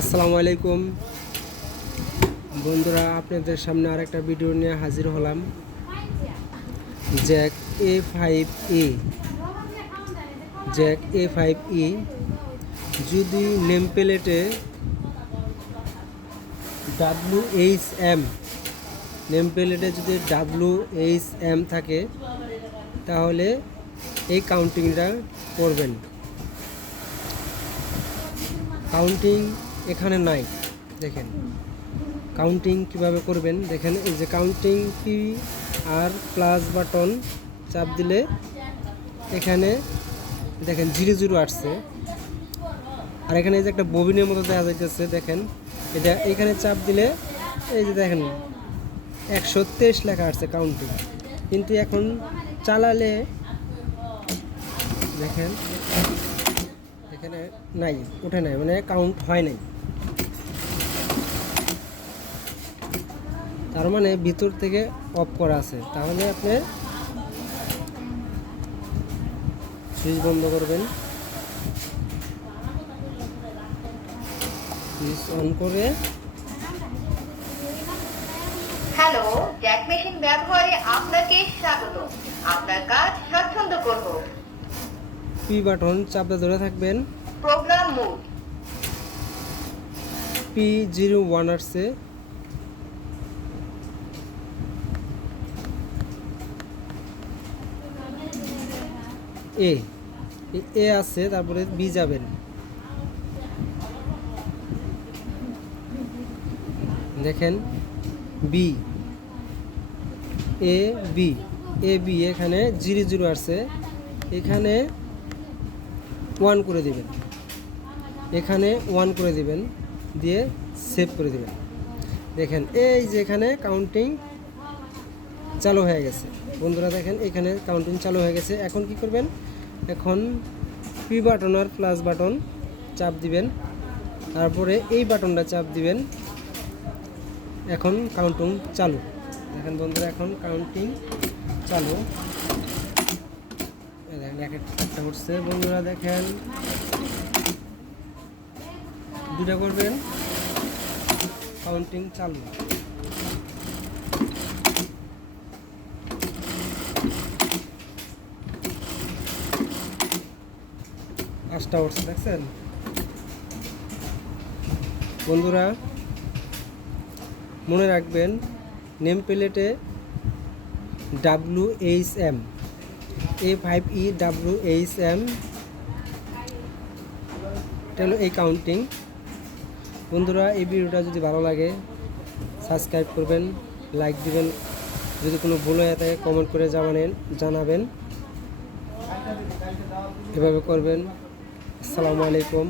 আসসালামু আলাইকুম বন্ধুরা, আপনাদের সামনে আরেকটা ভিডিও নিয়ে হাজির হলাম। জ্যাক A5E যদি নেম প্লেটে WHM নেম প্লেটে যদি WHM থাকে তাহলে এই কাউন্টিংটা করবেন। কাউন্টিং এখানে নাই, দেখেন কাউন্টিং কিভাবে করবেন। দেখেন এই যে counting P R plus button চাপ দিলে এখানে দেখেন 00 আসছে, আর এখানে এই যে একটা ববিনের মতো দেখা যাইতেছে। দেখেন এটা এখানে চাপ দিলে এই যে দেখেন 123 লেখা আসছে কাউন্টিং, কিন্তু এখন চালালে দেখেন এখানে নাই, ওঠে নাই, মানে কাউন্ট হয় নাই। তার মানে ভিতর থেকে অফ করা আছে। তাহলে আপনি সুইচ বন্ধ করবেন, সুইচ অন করে হ্যালো, জ্যাক মেশিন ব্যবহারে আপনাকে স্বাগত। আপনার কাজ স্বাচ্ছন্দ্য করব। পি বাটন চাপে ধরে থাকবেন। প্রোগ্রাম মোড P01 আসছে, এ আছে, তারপরে বি যাবেন। দেখেন বি বি এখানে 00 আসছে, এখানে 1 করে দিবেন, এখানে 1 করে দিবেন, দিয়ে সেভ করে দিবেন। দেখেন এই যে এখানে কাউন্টিং চালু হয়ে গেছে বন্ধুরা। দেখেন এখানে কাউন্টিং চালু হয়ে গেছে। এখন কি করবেন, এখন পি বাটন আর প্লাস বাটন চাপ দিবেন, তারপরে এই বাটনটা চাপ দিবেন। এখন কাউন্টিং চালু। দেখেন বন্ধুরা এখন কাউন্টিং চালু। দেখেন এক একটা করছে বন্ধুরা। দেখেন দুটা করবেন, কাউন্টিং চালু। পাঁচটা উঠছে, দেখছেন বন্ধুরা। মনে রাখবেন নেম প্লেটে WHM A5E WHM এটা হলো এই কাউন্টিং। বন্ধুরা এই ভিডিওটা যদি ভালো লাগে সাবস্ক্রাইব করবেন, লাইক দিবেন, যদি কোনো ভুল হয়ে থাকে কমেন্ট করে জানাবেন। এভাবে করবেন। আসসালামু আলাইকুম।